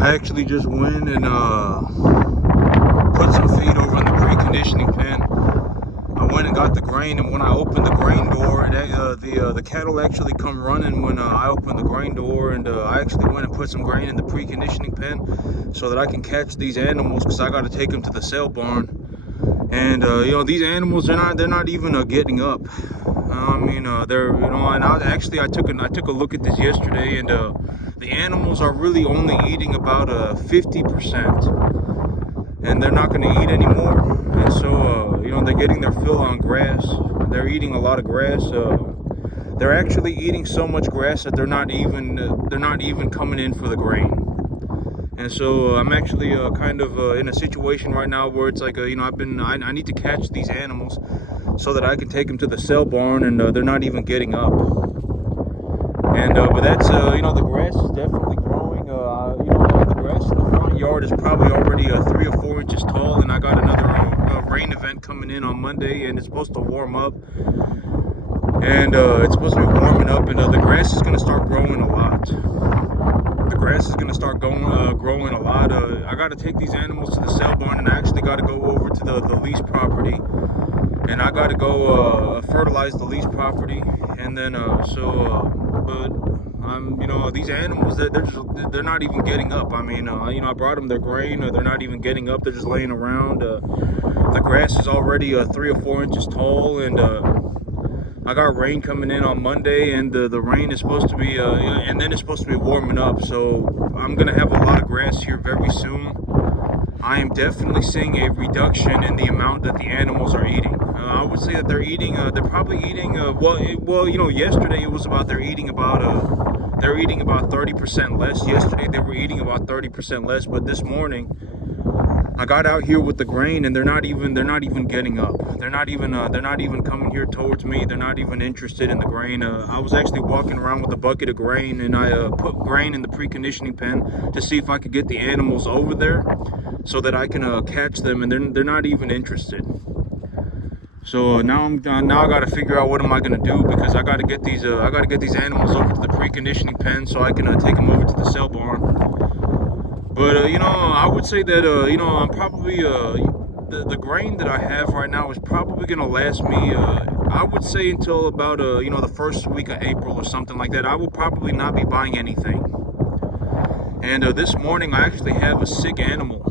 I actually just went and put some feed over in the preconditioning pen. I went and got the grain, and when I opened the grain door, the cattle actually come running when I opened the grain door, and I actually went and put some grain in the preconditioning pen so that I can catch these animals, because I got to take them to the sale barn. And you know, these animals, they're not even getting up. I mean, they're, you know, and I took a look at this yesterday, and the animals are really only eating about 50%, and they're not going to eat anymore. And so you know, they're getting their fill on grass. They're eating a lot of grass. They're actually eating so much grass that they're not even coming in for the grain. And so I'm actually kind of in a situation right now where it's like, you know, I need to catch these animals so that I can take them to the sale barn, and they're not even getting up. And but that's you know, the grass is definitely growing. You know, the grass in the front yard is probably already 3 or 4 inches tall, and I got another rain event coming in on Monday, and it's supposed to warm up. And it's supposed to be warming up, and the grass is going to start growing a lot. The grass is going to start growing a lot. I got to take these animals to the sale barn, and I actually got to go over to the lease property, and I got to go fertilize the lease property. And then but you know, these animals, they're not even getting up. I mean, you know, I brought them their grain, they're not even getting up. They're just laying around. The grass is already 3 or 4 inches tall, and I got rain coming in on Monday, and the rain is supposed to be, and then it's supposed to be warming up. So I'm gonna have a lot of grass here very soon. I am definitely seeing a reduction in the amount that the animals are eating. I would say that they're eating, they're probably eating, well, you know, yesterday it was about, they're eating about 30% less. Yesterday they were eating about 30% less, but this morning I got out here with the grain, and they're not even getting up. They're not even coming here towards me. They're not even interested in the grain. I was actually walking around with a bucket of grain, and I put grain in the preconditioning pen to see if I could get the animals over there so that I can catch them, and they're not even interested. So now I got to figure out what am I gonna do, because I got to get these animals over to the preconditioning pen so I can take them over to the sale barn. But you know, I would say that you know, I'm probably the grain that I have right now is probably gonna last me. I would say until about you know, the first week of April or something like that. I will probably not be buying anything. And this morning I actually have a sick animal.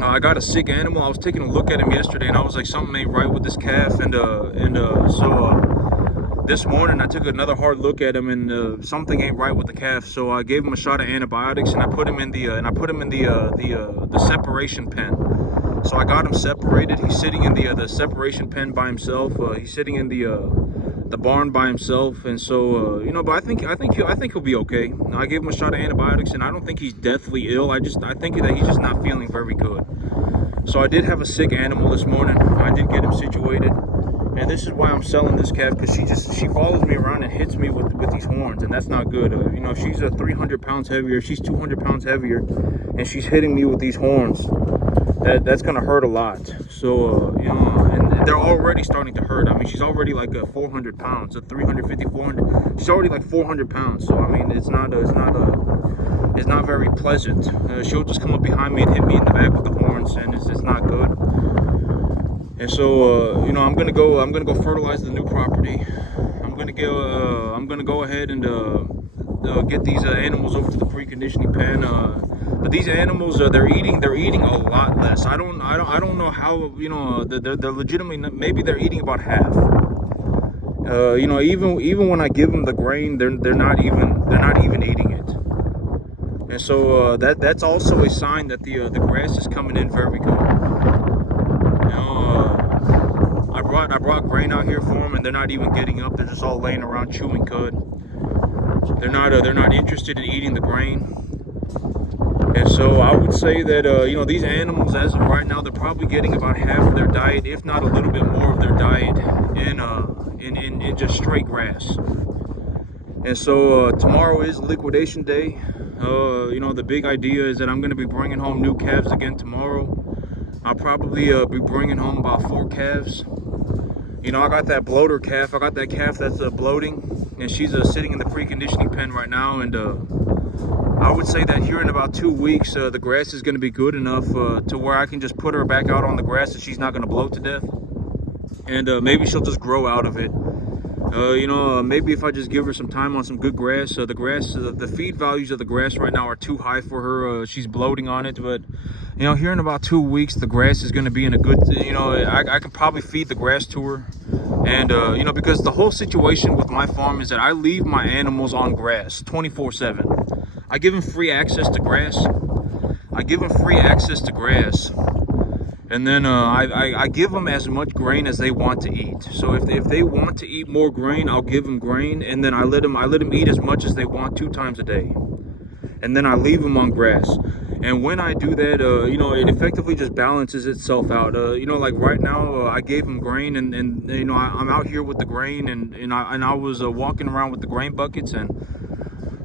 I got a sick animal. I was taking a look at him yesterday, and I was like, something ain't right with this calf. And so this morning I took another hard look at him, and something ain't right with the calf. So I gave him a shot of antibiotics, and I put him in the separation pen. So I got him separated. He's sitting in the separation pen by himself. He's sitting in the barn by himself. And so you know, but I think he'll be okay. I gave him a shot of antibiotics, and I don't think he's deathly ill. I think that he's just not feeling very good. So I did have a sick animal this morning. I did get him situated. And this is why I'm selling this calf, because she follows me around and hits me with these horns, and that's not good. You know, she's 300 pounds heavier, she's 200 pounds heavier, and she's hitting me with these horns. That's gonna hurt a lot. So you know, and they're already starting to hurt. I mean, she's already like 400 pounds, 350, 400. She's already like 400 pounds. So I mean, it's not very pleasant. She'll just come up behind me and hit me in the back with the horns, and it's not good. And so you know, I'm gonna go fertilize the new property. I'm gonna go ahead and get these animals over to the preconditioning pen. But these animals, they're eating a lot less. I don't know how, you know, they're legitimately, maybe they're eating about half. You know, even when I give them the grain, they're not even eating it. And so that's also a sign that the grass is coming in very good. You know, I brought grain out here for them, and they're not even getting up. They're just all laying around chewing cud. They're not interested in eating the grain. And so I would say that you know, these animals, as of right now, they're probably getting about half of their diet, if not a little bit more of their diet, in just straight grass. And so tomorrow is liquidation day. You know, the big idea is that I'm going to be bringing home new calves again tomorrow. I'll probably be bringing home about 4 calves. You know, I got that bloater calf. I got that calf that's bloating, and she's sitting in the preconditioning pen right now. And I would say that here in about 2 weeks, the grass is going to be good enough to where I can just put her back out on the grass and she's not going to blow to death. And maybe she'll just grow out of it. Maybe if I just give her some time on some good grass. The feed values of the grass right now are too high for her. She's bloating on it, but here in about 2 weeks, the grass is going to be in a good, I can probably feed the grass to her. And, because the whole situation with my farm is that I leave my animals on grass 24/7. I give them free access to grass. And then I give them as much grain as they want to eat. So if they want to eat more grain, I'll give them grain, and then I let them eat as much as they want 2 times a day. And then I leave them on grass. And when I do that, it effectively just balances itself out. Like right now, I gave them grain, and I'm out here with the grain, and I was walking around with the grain buckets, and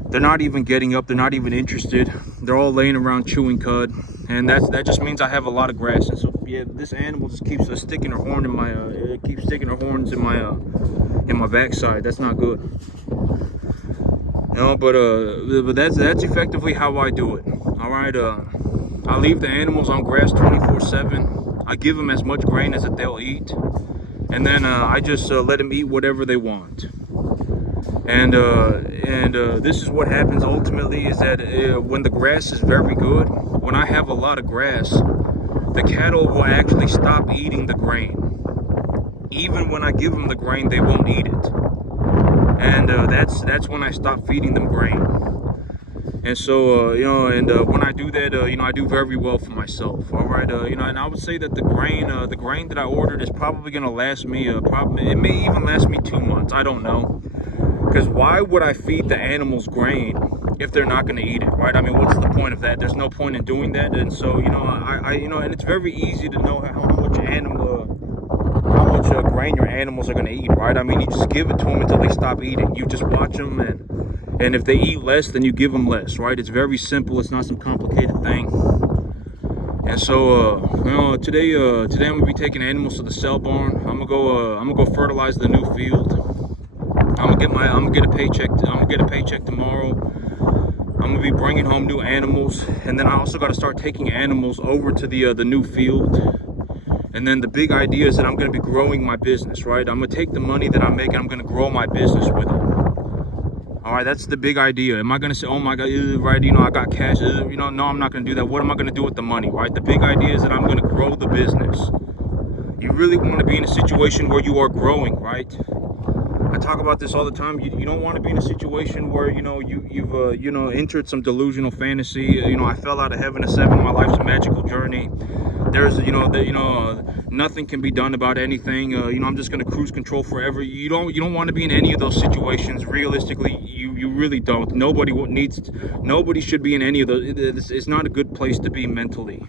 they're not even getting up. They're not even interested. They're all laying around chewing cud, and that just means I have a lot of grass. And so yeah, this animal just keeps sticking her horn in my horns in my backside. That's not good. But that's effectively how I do it. All right. I leave the animals on grass 24/7. I give them as much grain as that they'll eat, and then I just let them eat whatever they want. And this is what happens ultimately, is that when the grass is very good, when I have a lot of grass, the cattle will actually stop eating the grain. Even when I give them the grain, they won't eat it. And that's when I stop feeding them grain. And so, when I do that, I do very well for myself. All right. And I would say that the grain that I ordered is probably going to last me, it may even last me 2 months. I don't know. Because why would I feed the animals grain if they're not going to eat it, right? I mean, what's the point of that? There's no point in doing that. And so, and it's very easy to know how much grain your animals are going to eat, right? I mean, you just give it to them until they stop eating. You just watch them, and if they eat less, then you give them less, right? It's very simple. It's not some complicated thing. And so, today I'm gonna be taking animals to the cell barn. I'm gonna go fertilize the new field. I'm gonna get a paycheck tomorrow. I'm gonna be bringing home new animals, and then I also got to start taking animals over to the new field. And then the big idea is that I'm gonna be growing my business, right? I'm gonna take the money that I make and I'm gonna grow my business with it. All right, that's the big idea. Am I gonna say, oh my God, right? I got cash. No, I'm not gonna do that. What am I gonna do with the money, right? The big idea is that I'm gonna grow the business. You really want to be in a situation where you are growing, right? I talk about this all the time. You don't want to be in a situation where you've entered some delusional fantasy. I fell out of heaven at 7. My life's a magical journey. There's nothing can be done about anything. I'm just gonna cruise control forever. You don't want to be in any of those situations. Realistically, you really don't. Nobody should be in any of those. It's not a good place to be mentally.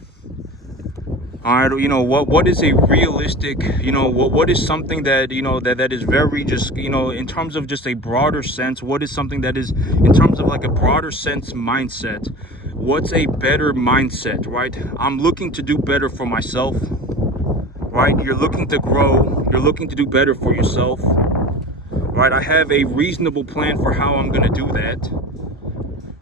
All right, what is a realistic, what is something that, that is very just, in terms of just a broader sense, what is something that is, in terms of like a broader sense mindset, what's a better mindset, right? I'm looking to do better for myself, right? You're looking to grow, you're looking to do better for yourself, right? I have a reasonable plan for how I'm going to do that.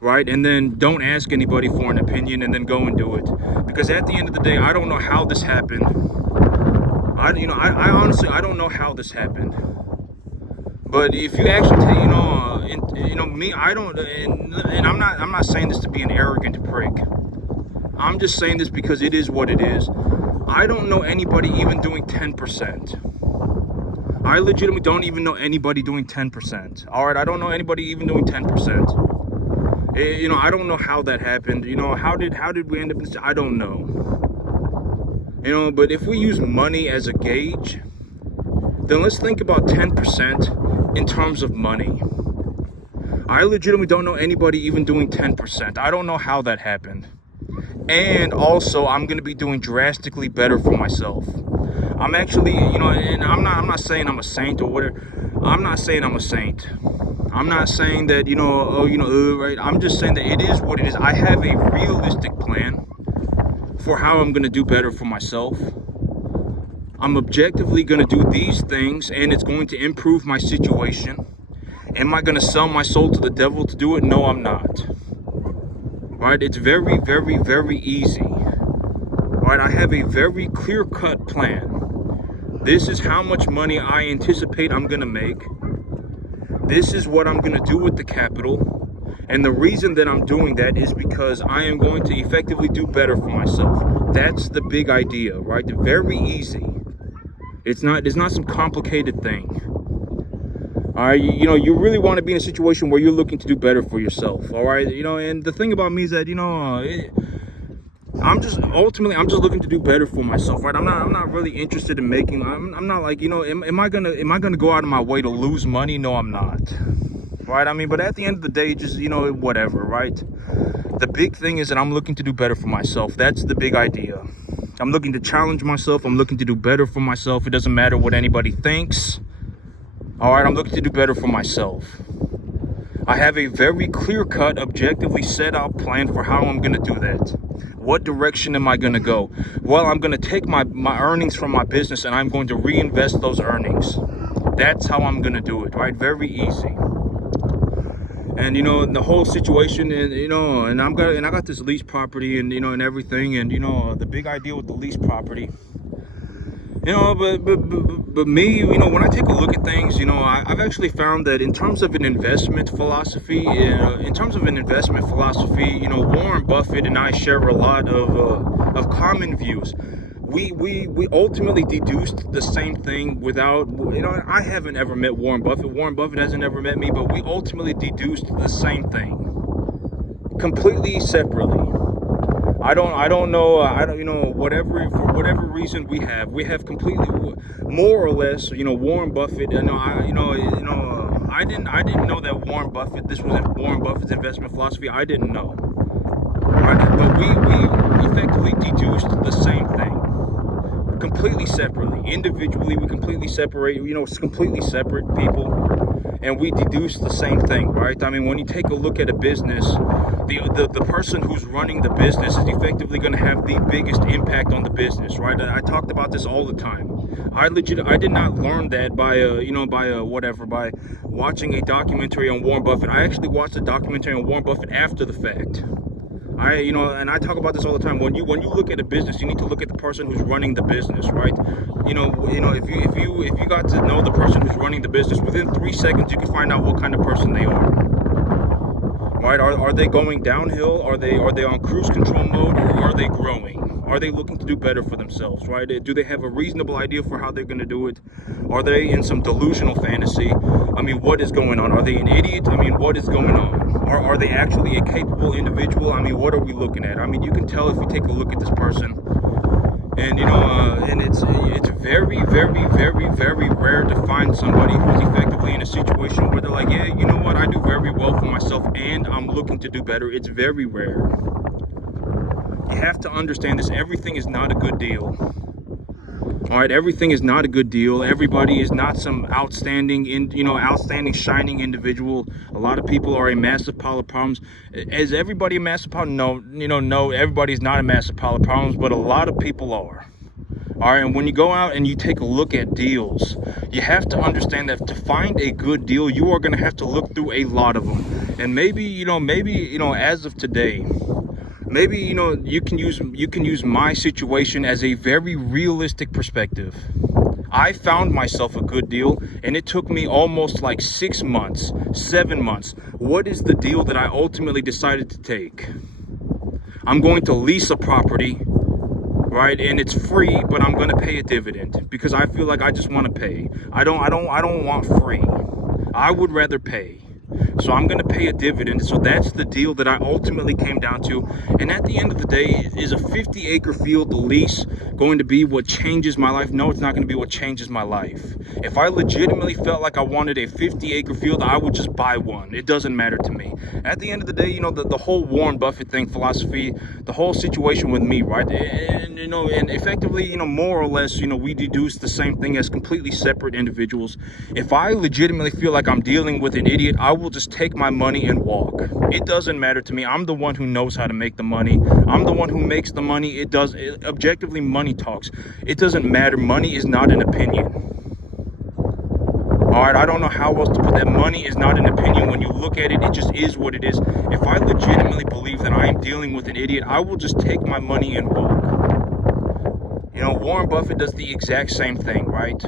Right? And then don't ask anybody for an opinion, and then go and do it. Because at the end of the day, I don't know how this happened. I honestly, I don't know how this happened. But if you actually take, me, I don't, and I'm not saying this to be an arrogant prick. I'm just saying this because it is what it is. I don't know anybody even doing 10%. I legitimately don't even know anybody doing 10%. All right, I don't know anybody even doing 10%. I don't know how that happened. How did we end up in this? I don't know. But if we use money as a gauge, then let's think about 10% in terms of money. I legitimately don't know anybody even doing 10%. I don't know how that happened. And also, I'm going to be doing drastically better for myself. I'm actually, and I'm not saying I'm a saint or whatever. I'm not saying I'm a saint. I'm not saying that, right? I'm just saying that it is what it is. I have a realistic plan for how I'm going to do better for myself. I'm objectively going to do these things, and it's going to improve my situation. Am I going to sell my soul to the devil to do it? No, I'm not. right? It's very, very, very easy, right? I have a very clear-cut plan. This is how much money I anticipate I'm gonna make. This is what I'm gonna do with the capital. And the reason that I'm doing that is because I am going to effectively do better for myself. That's the big idea, right? Very easy. It's not some complicated thing. All right, you really want to be in a situation where you're looking to do better for yourself. All right, and the thing about me is that I'm just looking to do better for myself, right? I'm not really interested in making. I'm not like, am I gonna go out of my way to lose money? No, I'm not. Right? I mean, but at the end of the day, just whatever, right? The big thing is that I'm looking to do better for myself. That's the big idea. I'm looking to challenge myself. I'm looking to do better for myself. It doesn't matter what anybody thinks. All right, I'm looking to do better for myself. I have a very clear-cut, objectively set out plan for how I'm going to do that. What direction am I going to go? Well, I'm going to take my earnings from my business and I'm going to reinvest those earnings. That's how I'm going to do it, right? Very easy. And the whole situation, and I got this lease property, and and everything, and the big idea with the lease property, but me, when I take a look at things, I've actually found that in terms of an investment philosophy, Warren Buffett and I share a lot of common views. We ultimately deduced the same thing without, I haven't ever met Warren Buffett. Warren Buffett hasn't ever met me, but we ultimately deduced the same thing, completely separately. I don't know, for whatever reason we have completely, more or less, Warren Buffett, I didn't know that this was Warren Buffett's investment philosophy. I didn't know. Right? But we effectively deduced the same thing. Completely separately. Individually, we completely separate, it's completely separate people, and we deduce the same thing, right? I mean, when you take a look at a business, the person who's running the business is effectively going to have the biggest impact on the business, right? I talked about this all the time. I did not learn that by watching a documentary on Warren Buffett. I actually watched a documentary on Warren Buffett after the fact. And I talk about this all the time. When you look at a business, you need to look at the person who's running the business, right? If you got to know the person who's running the business, within 3 seconds you can find out what kind of person they are. Right? Are they going downhill? Are they on cruise control mode, or are they growing? Are they looking to do better for themselves, right? Do they have a reasonable idea for how they're going to do it? Are they in some delusional fantasy? I mean, what is going on? Are they an idiot? I mean, what is going on? Are they actually a capable individual? I mean, what are we looking at? I mean, you can tell if you take a look at this person. And and it's very, very, very, very rare to find somebody who's effectively in a situation where they're like, yeah, you know what, I do very well for myself and I'm looking to do better. It's very rare. You have to understand this. Everything is not a good deal. All right, everything is not a good deal. Everybody is not some outstanding shining individual. A lot of people are a massive pile of problems. Is everybody a massive pile? No, everybody's not a massive pile of problems, but a lot of people are. All right, and when you go out and you take a look at deals, you have to understand that to find a good deal, you are going to have to look through a lot of them. And maybe as of today, maybe you can use my situation as a very realistic perspective. I found myself a good deal, and it took me almost like 6 months, 7 months. What is the deal that I ultimately decided to take? I'm going to lease a property, right? And it's free, but I'm going to pay a dividend because I feel like I just want to pay. I don't want free. I would rather pay. So I'm going to pay a dividend. So that's the deal that I ultimately came down to. And at the end of the day, is a 50-acre field lease going to be what changes my life? No, it's not going to be what changes my life. If I legitimately felt like I wanted a 50-acre field, I would just buy one. It doesn't matter to me. At the end of the day, the whole Warren Buffett thing, philosophy, the whole situation with me, right? And effectively, more or less, we deduce the same thing as completely separate individuals. If I legitimately feel like I'm dealing with an idiot, I will just take my money and walk. It doesn't matter to me. I'm the one who knows how to make the money. I'm the one who makes the money. Objectively, money talks. It doesn't matter. Money is not an opinion. All right, I don't know how else to put that. Money is not an opinion. When you look at it, it just is what it is. If I legitimately believe that I am dealing with an idiot, I will just take my money and walk. You know, Warren Buffett does the exact same thing, right?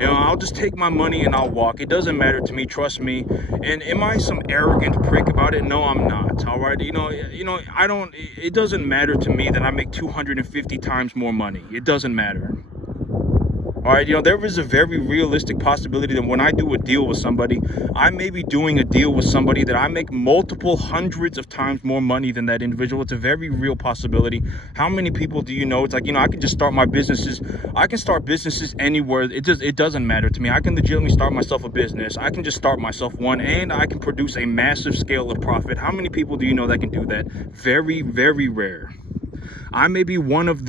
You know, I'll just take my money and I'll walk. It doesn't matter to me, trust me. And am I some arrogant prick about it? No, I'm not. All right, I don't. It doesn't matter to me that I make 250 times more money. It doesn't matter. All right, there is a very realistic possibility that when I do a deal with somebody, I may be doing a deal with somebody that I make multiple hundreds of times more money than that individual. It's a very real possibility. How many people do you know? It's like, I can just start my businesses. I can start businesses anywhere. It doesn't matter to me. I can legitimately start myself a business. I can just start myself one, and I can produce a massive scale of profit. How many people do you know that can do that? Very, very rare. I may be one of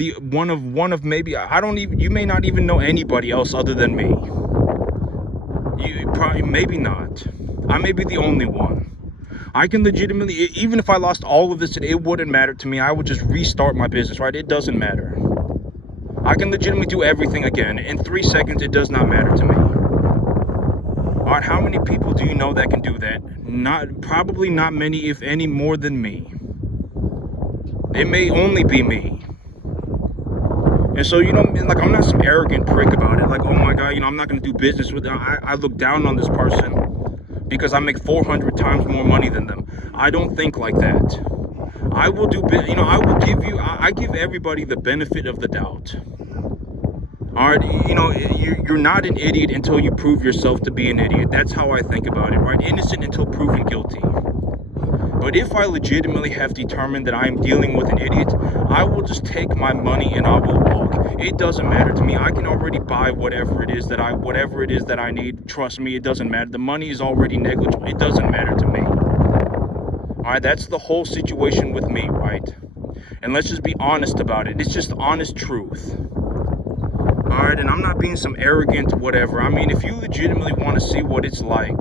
maybe, I don't even, you may not even know anybody else other than me. You probably, maybe not. I may be the only one. I can legitimately, even if I lost all of this, it wouldn't matter to me. I would just restart my business, right? It doesn't matter. I can legitimately do everything again. In 3 seconds, it does not matter to me. All right, how many people do you know that can do that? Probably not many, if any, more than me. It may only be me. And so, like, I'm not some arrogant prick about it. Like, oh my God, I'm not going to do business with them. I look down on this person because I make 400 times more money than them. I don't think like that. I will do, I give everybody the benefit of the doubt. All right, you're not an idiot until you prove yourself to be an idiot. That's how I think about it, right? Innocent until proven guilty. But if I legitimately have determined that I am dealing with an idiot, I will just take my money and I will walk. It doesn't matter to me. I can already buy whatever it is that I need. Trust me, it doesn't matter. The money is already negligible. It doesn't matter to me. All right, that's the whole situation with me, right? And let's just be honest about it. It's just honest truth. All right, and I'm not being some arrogant whatever. I mean, if you legitimately want to see what it's like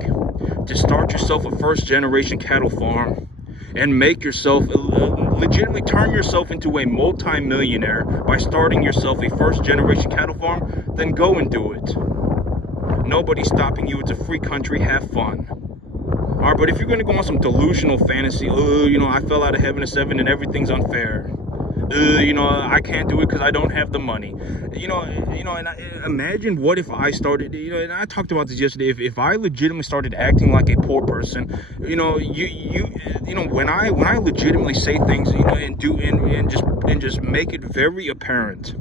to start yourself a first-generation cattle farm and make yourself, legitimately turn yourself into a multi-millionaire by starting yourself a first-generation cattle farm, then go and do it. Nobody's stopping you. It's a free country. Have fun. All right, but if you're going to go on some delusional fantasy, I fell out of heaven at 7 and everything's unfair. I can't do it because I don't have the money. And imagine what if I started, and I talked about this yesterday, if I legitimately started acting like a poor person, when I legitimately say things, and just make it very apparent,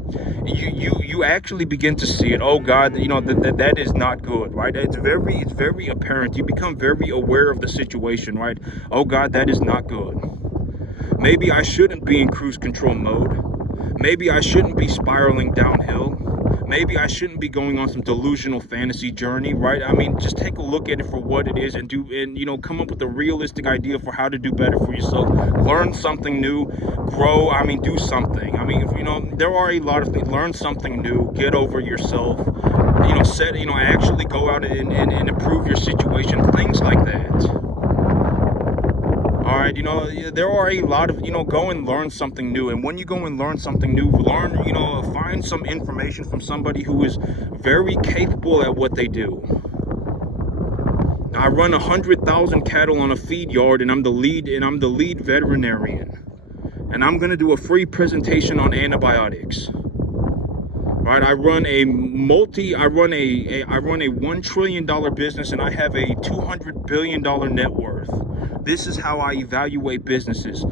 you actually begin to see it. Oh God, that is not good, right? It's very apparent. You become very aware of the situation, right? Oh God, that is not good. Maybe I shouldn't be in cruise control mode. Maybe I shouldn't be spiraling downhill. Maybe I shouldn't be going on some delusional fantasy journey, right? I mean, just take a look at it for what it is and come up with a realistic idea for how to do better for yourself. Learn something new, grow, do something. There are a lot of things. Learn something new, get over yourself, actually go out and improve your situation, things like that. All right, there are a lot of, go and learn something new. And when you go and learn something new, find some information from somebody who is very capable at what they do. Now, I run 100,000 cattle on a feed yard, and I'm the lead veterinarian. And I'm going to do a free presentation on antibiotics. Right, I run a $1 trillion business, and I have a $200 billion net worth. This is how I evaluate businesses.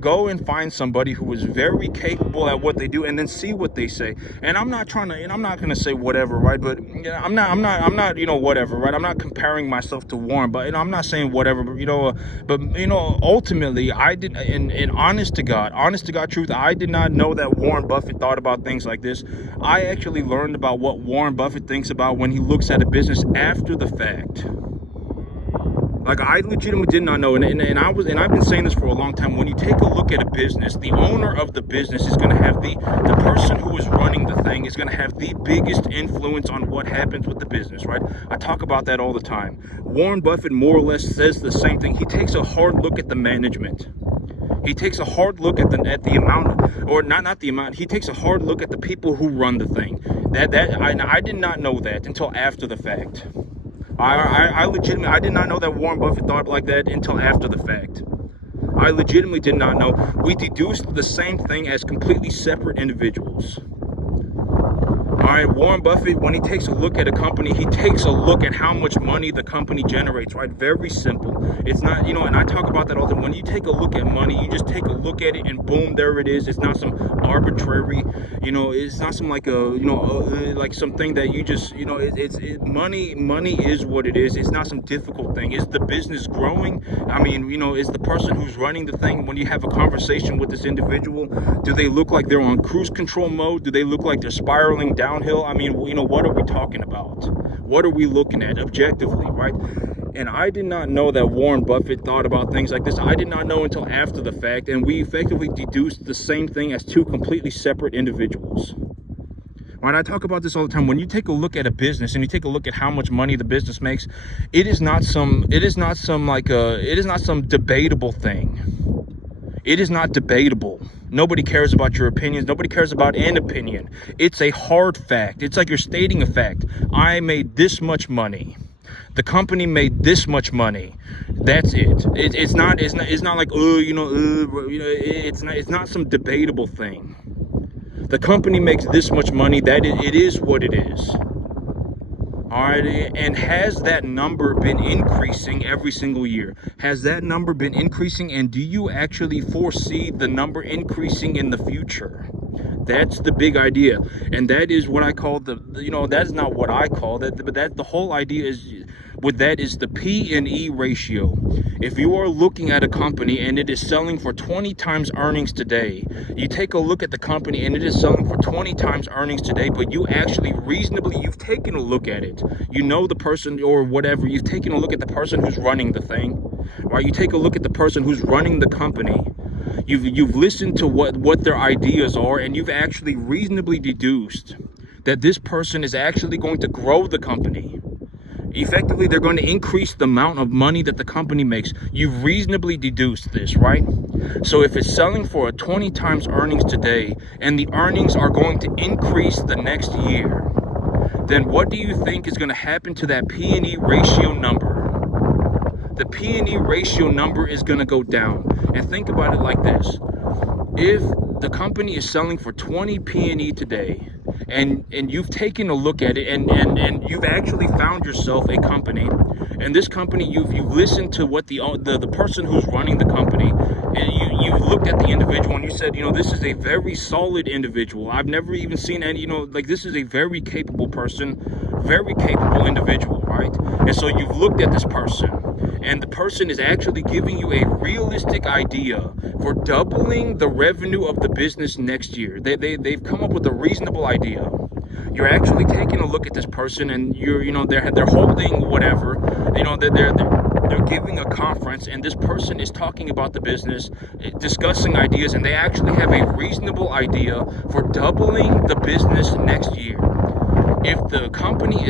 Go and find somebody who is very capable at what they do, and then see what they say. And I'm not going to say whatever, right? But I'm not, whatever, right? I'm not comparing myself to Warren, but I'm not saying whatever, but ultimately, I did, and honest to God truth, I did not know that Warren Buffett thought about things like this. I actually learned about what Warren Buffett thinks about when he looks at a business after the fact. Like, I legitimately did not know, and I've been saying this for a long time. When you take a look at a business, the owner of the business is going to have the person who is running the thing is going to have the biggest influence on what happens with the business, right? I talk about that all the time. Warren Buffett more or less says the same thing. He takes a hard look at the management. He takes a hard look at the amount, or not the amount. He takes a hard look at the people who run the thing. I did not know that until after the fact. I legitimately, I did not know that Warren Buffett thought like that until after the fact. I legitimately did not know. We deduced the same thing as completely separate individuals. All right, Warren Buffett, when he takes a look at a company, he takes a look at how much money the company generates, right? Very simple. It's not, and I talk about that all the time. When you take a look at money, you just take a look at it and boom, there it is. It's not some arbitrary, it's not some like like something that you just, money is what it is. It's not some difficult thing. Is the business growing? I mean, is the person who's running the thing, when you have a conversation with this individual, do they look like they're on cruise control mode? Do they look like they're spiraling downhill? I mean, what are we talking about? What are we looking at objectively, right? And I did not know that Warren Buffett thought about things like this. I did not know until after the fact, and we effectively deduced the same thing as two completely separate individuals. Right, I talk about this all the time. When you take a look at a business and you take a look at how much money the business makes, it is not some debatable thing. It is not debatable. Nobody cares about your opinions. Nobody cares about an opinion. It's a hard fact. It's like you're stating a fact. I made this much money. The company made this much money. That's it. It's not like it's not some debatable thing. The company makes this much money. It is what it is. All right, and has that number been increasing every single year? Has that number been increasing, and do you actually foresee the number increasing in the future? That's the big idea, and that is what I call that is not what I call that, but that the whole idea is with that is the P/E ratio. If you are looking at a company and it is selling for 20 times earnings today, you take a look at the company and it is selling for 20 times earnings today, but you actually you've taken a look at it. You know the person or whatever, you've taken a look at the person who's running the thing, right? You take a look at the person who's running the company. You've listened to what their ideas are, and you've actually reasonably deduced that this person is actually going to grow the company. Effectively, they're going to increase the amount of money that the company makes. You've reasonably deduced this, right? So if it's selling for a 20 times earnings today, and the earnings are going to increase the next year, then what do you think is going to happen to that P/E ratio number? The P/E ratio number is going to go down. And think about it like this. If the company is selling for 20 P/E today, and you've taken a look at it, and you've actually found yourself a company, and this company, you've listened to what the person who's running the company, and you looked at the individual and you said, this is a very solid individual. I've never even seen any, this is a very capable person, very capable individual, right? And so you've looked at this person, and the person is actually giving you a realistic idea for doubling the revenue of the business next year. They've come up with a reasonable idea. You're actually taking a look at this person, and they're holding whatever, they're giving a conference, and this person is talking about the business, discussing ideas, and they actually have a reasonable idea for doubling the business next year. If the company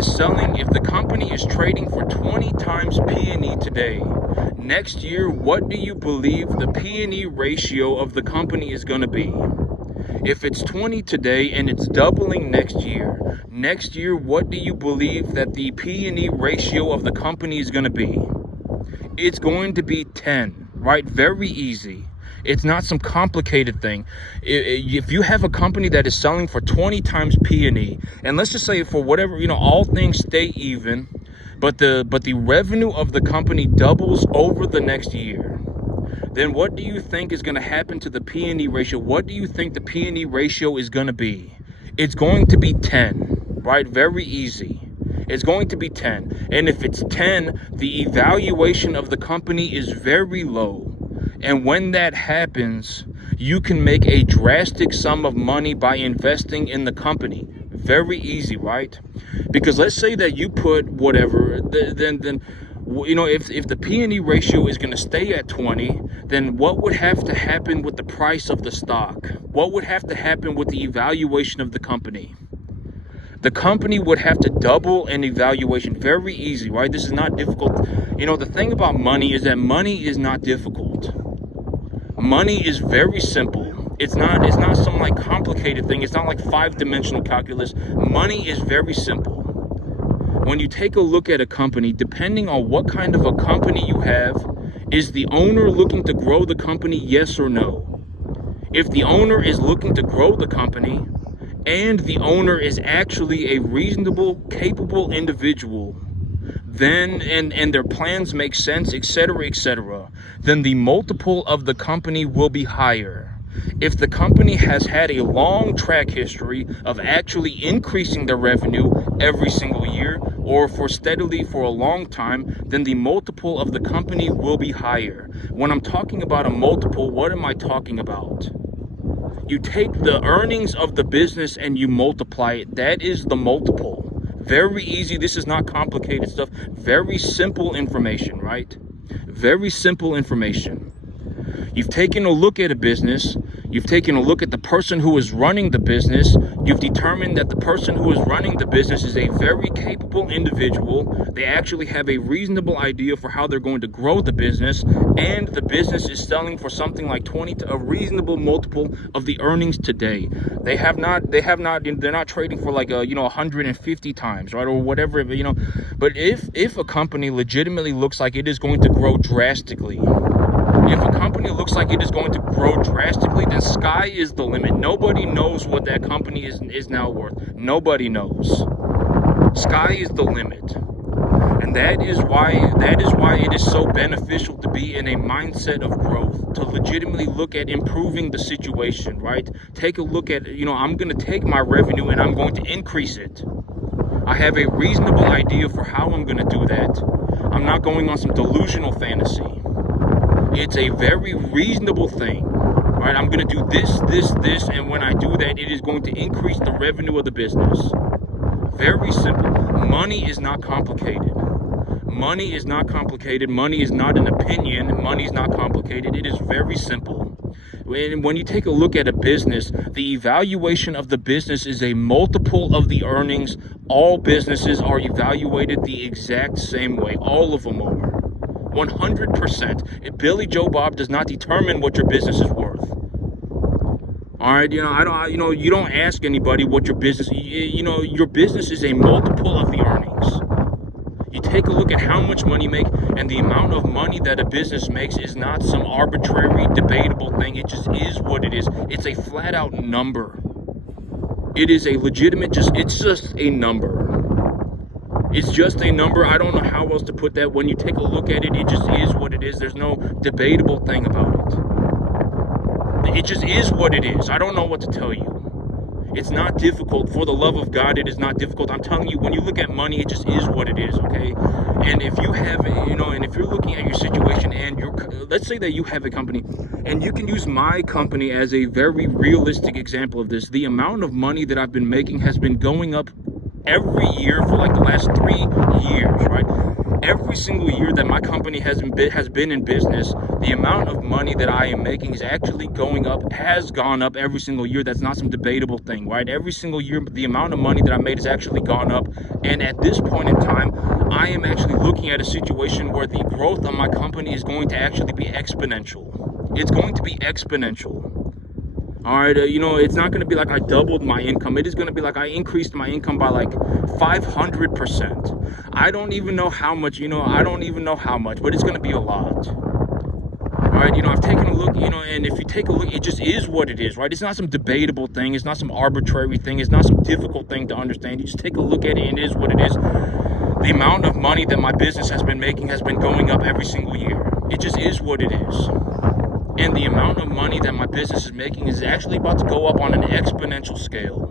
is trading for 20 times P/E today, next year, what do you believe the P/E ratio of the company is going to be? If it's 20 today and it's doubling next year, what do you believe that the P/E ratio of the company is going to be? It's going to be 10, right? Very easy. It's not some complicated thing. If you have a company that is selling for 20 times P/E, and let's just say for whatever, all things stay even, but the revenue of the company doubles over the next year, then what do you think is going to happen to the P/E ratio? What do you think the P/E ratio is going to be? It's going to be 10, right? Very easy. It's going to be 10. And if it's 10, the evaluation of the company is very low. And when that happens, you can make a drastic sum of money by investing in the company. Very easy, right? Because let's say that you put whatever, then if the P/E ratio is going to stay at 20, then what would have to happen with the price of the stock? What would have to happen with the evaluation of the company? The company would have to double an evaluation. Very easy, right? This is not difficult. The thing about money is that money is not difficult. Money is very simple. It's not some like complicated thing. It's not like 5-dimensional calculus. Money is very simple. When you take a look at a company, depending on what kind of a company you have, is the owner looking to grow the company, yes or no? If the owner is looking to grow the company and the owner is actually a reasonable, capable individual, then and their plans make sense, etc., then the multiple of the company will be higher. If the company has had a long track history of actually increasing their revenue every single year or for a long time, then the multiple of the company will be higher. When I'm talking about a multiple, what am I talking about? You take the earnings of the business and you multiply it. That is the multiple. Very easy. This is not complicated stuff. Very simple information, right? Very simple information. You've taken a look at a business. You've taken a look at the person who is running the business. You've determined that the person who is running the business is a very capable individual. They actually have a reasonable idea for how they're going to grow the business, and the business is selling for something like 20 to a reasonable multiple of the earnings today. They're not trading for like 150 times, right, or whatever, But if a company legitimately looks like it is going to grow drastically, if a company looks like it is going to grow drastically, then sky is the limit. Nobody knows what that company is now worth. Nobody knows. Sky is the limit. And that is why it is so beneficial to be in a mindset of growth, to legitimately look at improving the situation, right? Take a look at, I'm going to take my revenue and I'm going to increase it. I have a reasonable idea for how I'm going to do that. I'm not going on some delusional fantasy. It's a very reasonable thing, right? I'm going to do this, and when I do that, it is going to increase the revenue of the business. Very simple. Money is not complicated. Money is not complicated. Money is not an opinion. Money is not complicated. It is very simple. When you take a look at a business, the evaluation of the business is a multiple of the earnings. All businesses are evaluated the exact same way. All of them are. 100%. If Billy Joe Bob does not determine what your business is worth. All right, you don't ask anybody what your business, your business is a multiple of the earnings. You take a look at how much money you make, and the amount of money that a business makes is not some arbitrary, debatable thing. It just is what it is. It's a flat out number. It is a legitimate, it's just a number. It's just a number. I don't know how else to put that. When you take a look at it, it just is what it is. There's no debatable thing about it. It just is what it is. I don't know what to tell you. It's not difficult. For the love of God, it is not difficult. I'm telling you, when you look at money, it just is what it is, okay? And if you have, and if you're looking at your situation and let's say that you have a company, and you can use my company as a very realistic example of this. The amount of money that I've been making has been going up every year for like the last 3 years, right? Every single year that my company has been in business, the amount of money that I am making is actually going up, has gone up every single year. That's not some debatable thing, right? Every single year, the amount of money that I made has actually gone up. And at this point in time, I am actually looking at a situation where the growth of my company is going to actually be exponential. It's going to be exponential. All right, it's not going to be like I doubled my income. It is going to be like I increased my income by like 500%. I don't even know how much, but it's going to be a lot. All right, I've taken a look, and if you take a look, it just is what it is, right? It's not some debatable thing. It's not some arbitrary thing. It's not some difficult thing to understand. You just take a look at it, and it is what it is. The amount of money that my business has been making has been going up every single year. It just is what it is. And the amount of money that my business is making is actually about to go up on an exponential scale.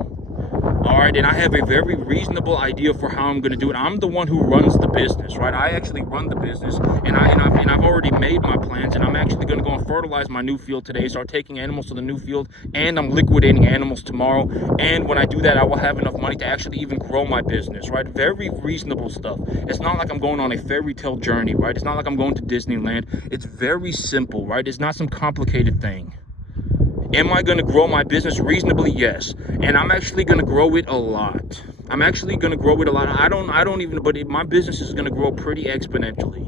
All right, and I have a very reasonable idea for how I'm going to do it. I'm the one who runs the business, right? I actually run the business, and I've already made my plans, and I'm actually going to go and fertilize my new field today, start taking animals to the new field, and I'm liquidating animals tomorrow. And when I do that, I will have enough money to actually even grow my business, right? Very reasonable stuff. It's not like I'm going on a fairy tale journey, right? It's not like I'm going to Disneyland. It's very simple, right? It's not some complicated thing. Am I going to grow my business reasonably? Yes. And I'm actually going to grow it a lot. But my business is going to grow pretty exponentially.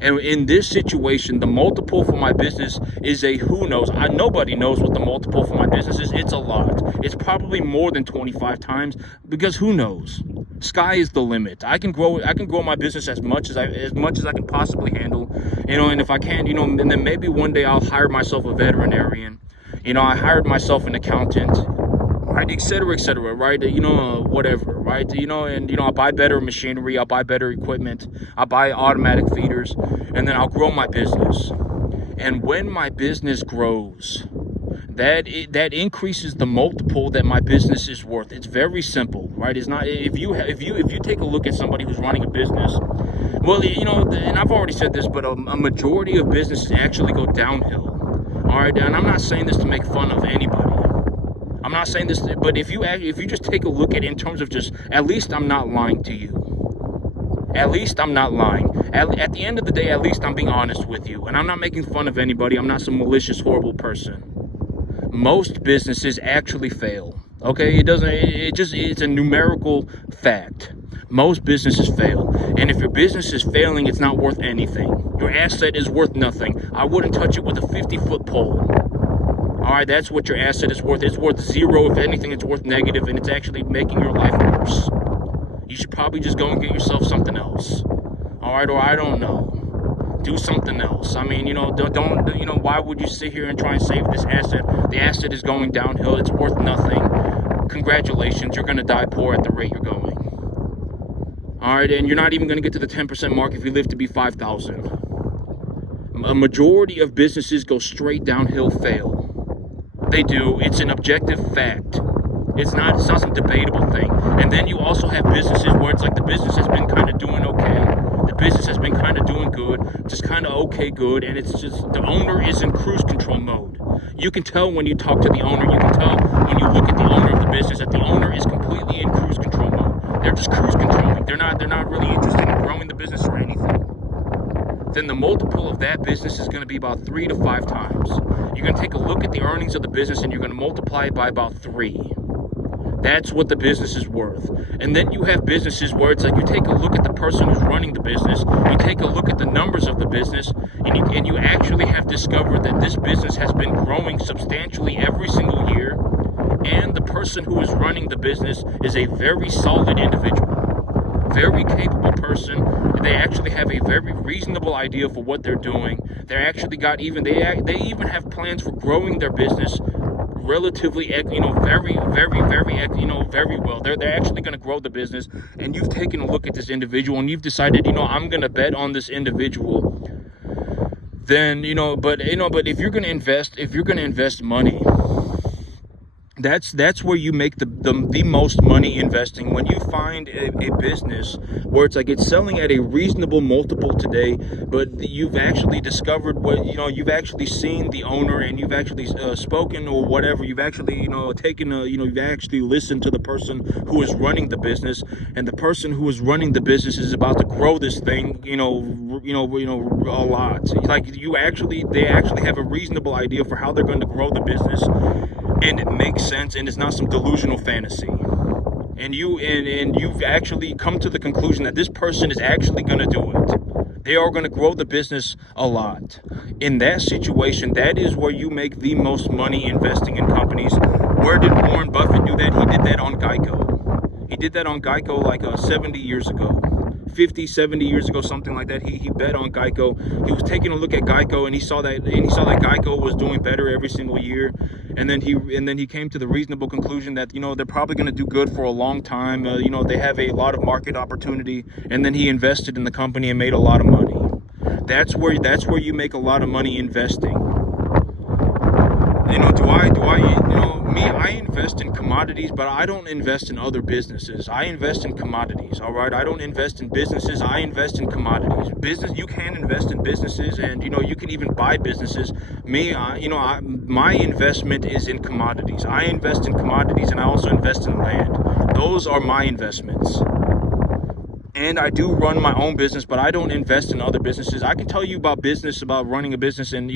And in this situation, the multiple for my business is a who knows. Nobody knows what the multiple for my business is. It's a lot. It's probably more than 25 times, because who knows? Sky is the limit. I can grow my business as much as I can possibly handle. And if I can't, and then maybe one day I'll hire myself a veterinarian. I hired myself an accountant, right, et cetera, right, whatever, right, and I'll buy better machinery, I'll buy better equipment, I'll buy automatic feeders, and then I'll grow my business. And when my business grows, that increases the multiple that my business is worth. It's very simple, right? It's not, if you take a look at somebody who's running a business, well, and I've already said this, but a majority of businesses actually go downhill. All right, and I'm not saying this to make fun of anybody. I'm not saying this, but if you just take a look at it in terms of just, at least I'm not lying to you. At least I'm not lying. At the end of the day, at least I'm being honest with you. And I'm not making fun of anybody. I'm not some malicious, horrible person. Most businesses actually fail. Okay, it's a numerical fact. Most businesses fail. And if your business is failing, it's not worth anything. Your asset is worth nothing. I wouldn't touch it with a 50-foot pole. All right, that's what your asset is worth. It's worth zero. If anything, it's worth negative, and it's actually making your life worse. You should probably just go and get yourself something else. All right, or I don't know. Do something else. I mean, don't, why would you sit here and try and save this asset? The asset is going downhill. It's worth nothing. Congratulations, you're going to die poor at the rate you're going. All right, and you're not even going to get to the 10% mark if you live to be 5,000. A majority of businesses go straight downhill, fail. They do. It's an objective fact. It's not some debatable thing. And then you also have businesses where it's like the business has been kind of doing okay. The business has been kind of doing good, just kind of okay good, and it's just the owner is in cruise control mode. You can tell when you talk to the owner. You can tell when you look at the owner of the business that the owner is completely in cruise control mode. They're just cruise controlling. They're not really interested in growing the business or anything. Then the multiple of that business is going to be about 3 to 5 times. You're going to take a look at the earnings of the business and you're going to multiply it by about 3. That's what the business is worth. And then you have businesses where it's like you take a look at the person who's running the business, you take a look at the numbers of the business, and you actually have discovered that this business has been growing substantially every single year, and the person who is running the business is a very solid individual. Very capable person. They actually have a very reasonable idea for what they're doing. They actually they even have plans for growing their business relatively, very well. They're actually going to grow the business, and you've taken a look at this individual and you've decided, I'm going to bet on this individual. Then, but if you're going to invest money, that's where you make the most money investing. When you find a business where it's like it's selling at a reasonable multiple today, but you've actually discovered you've actually seen the owner, and you've actually spoken or whatever, you've actually you've actually listened to the person who is running the business, and the person who is running the business is about to grow this thing a lot. Like they actually have a reasonable idea for how they're going to grow the business, and it makes sense, and it's not some delusional fantasy. And you've actually come to the conclusion that this person is actually going to do it. They are going to grow the business a lot. In that situation, that is where you make the most money investing in companies. Where did Warren Buffett do that? He did that on Geico. He did that on Geico like 70 years ago. 50, 70 years ago, something like that. He bet on Geico. He was taking a look at Geico, and he saw that Geico was doing better every single year. And then he came to the reasonable conclusion that they're probably going to do good for a long time. They have a lot of market opportunity, and then he invested in the company and made a lot of money. That's where you make a lot of money investing. I invest in commodities, but I don't invest in other businesses. I invest in commodities, all right? I don't invest in businesses. I invest in commodities. You can invest in businesses, and, you can even buy businesses. My investment is in commodities. I invest in commodities, and I also invest in land. Those are my investments. And I do run my own business, but I don't invest in other businesses. I can tell you about running a business, and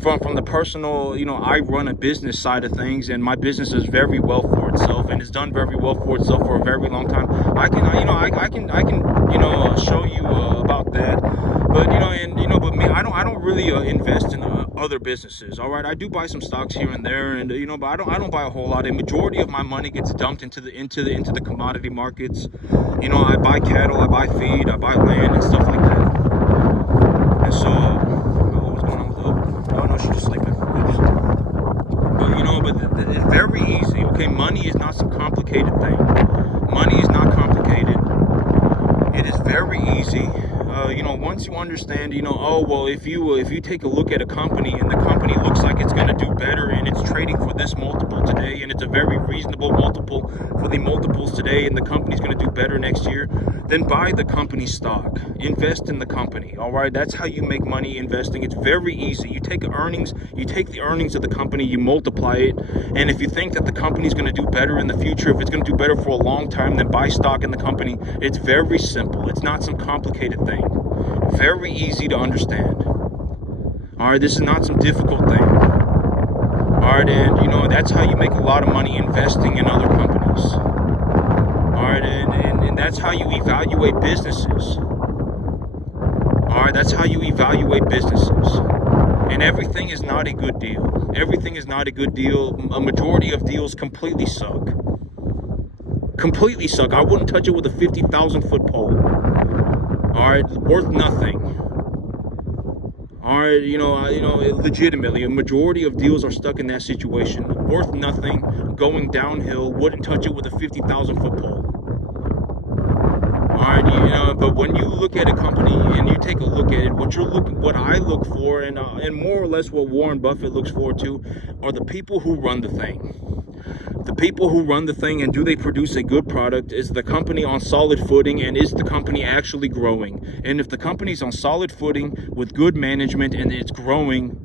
from the personal, I run a business side of things, and my business is very well forged. itself, and it's done very well for itself for a very long time. I can show you about that. But but me, I don't really invest in other businesses. All right, I do buy some stocks here and there, and but I don't buy a whole lot. A majority of my money gets dumped into the commodity markets. I buy cattle, I buy feed, I buy land and stuff like that. And so, what's going on with her? Oh no, she's just sleeping. But it's very easy. Okay, money is not some complicated thing. Money is not complicated. It is very easy. Once you understand, oh well, if you take a look at a company and the company looks like it's going to do better and it's trading for this multiple today and it's a very reasonable multiple for the multiples today and the company's going to do better next year, then buy the company stock. Invest in the company. All right, that's how you make money investing. It's very easy. You take the earnings of the company, you multiply it, and if you think that the company's going to do better in the future, if it's going to do better for a long time, then buy stock in the company. It's very simple. It's not some complicated thing. Very easy to understand. All right, this is not some difficult thing. All right, and that's how you make a lot of money investing in other companies. All right, and that's how you evaluate businesses. All right, that's how you evaluate businesses. And everything is not a good deal. Everything is not a good deal. A majority of deals completely suck. Completely suck. I wouldn't touch it with a 50,000-foot pole. All right, worth nothing. All right, legitimately, a majority of deals are stuck in that situation. Worth nothing, going downhill, wouldn't touch it with a 50,000-foot pole. All right, but when you look at a company and you take a look at it, what I look for, and more or less what Warren Buffett looks for too, are the people who run the thing. The people who run the thing, and do they produce a good product? Is the company on solid footing, and is the company actually growing? And if the company's on solid footing with good management and it's growing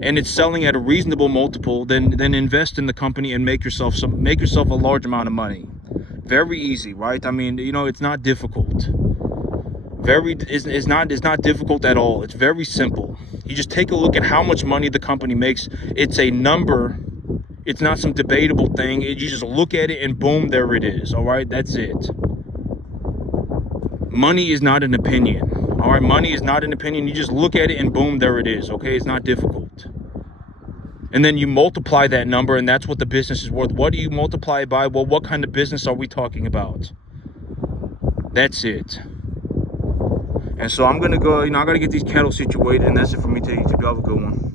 and it's selling at a reasonable multiple, then invest in the company and make yourself a large amount of money. Very easy, right? I mean, it's not difficult. It's not difficult at all. It's very simple. You just take a look at how much money the company makes. It's a number. It's not some debatable thing. You just look at it and boom, there it is. All right, that's it. Money is not an opinion. All right, money is not an opinion. You just look at it and boom, there it is. Okay, it's not difficult. And then you multiply that number, and that's what the business is worth. What do you multiply it by? Well, what kind of business are we talking about? That's it. And so I'm gonna go. I gotta get these cattle situated, and that's it for me today. YouTube. Y'all have a good one.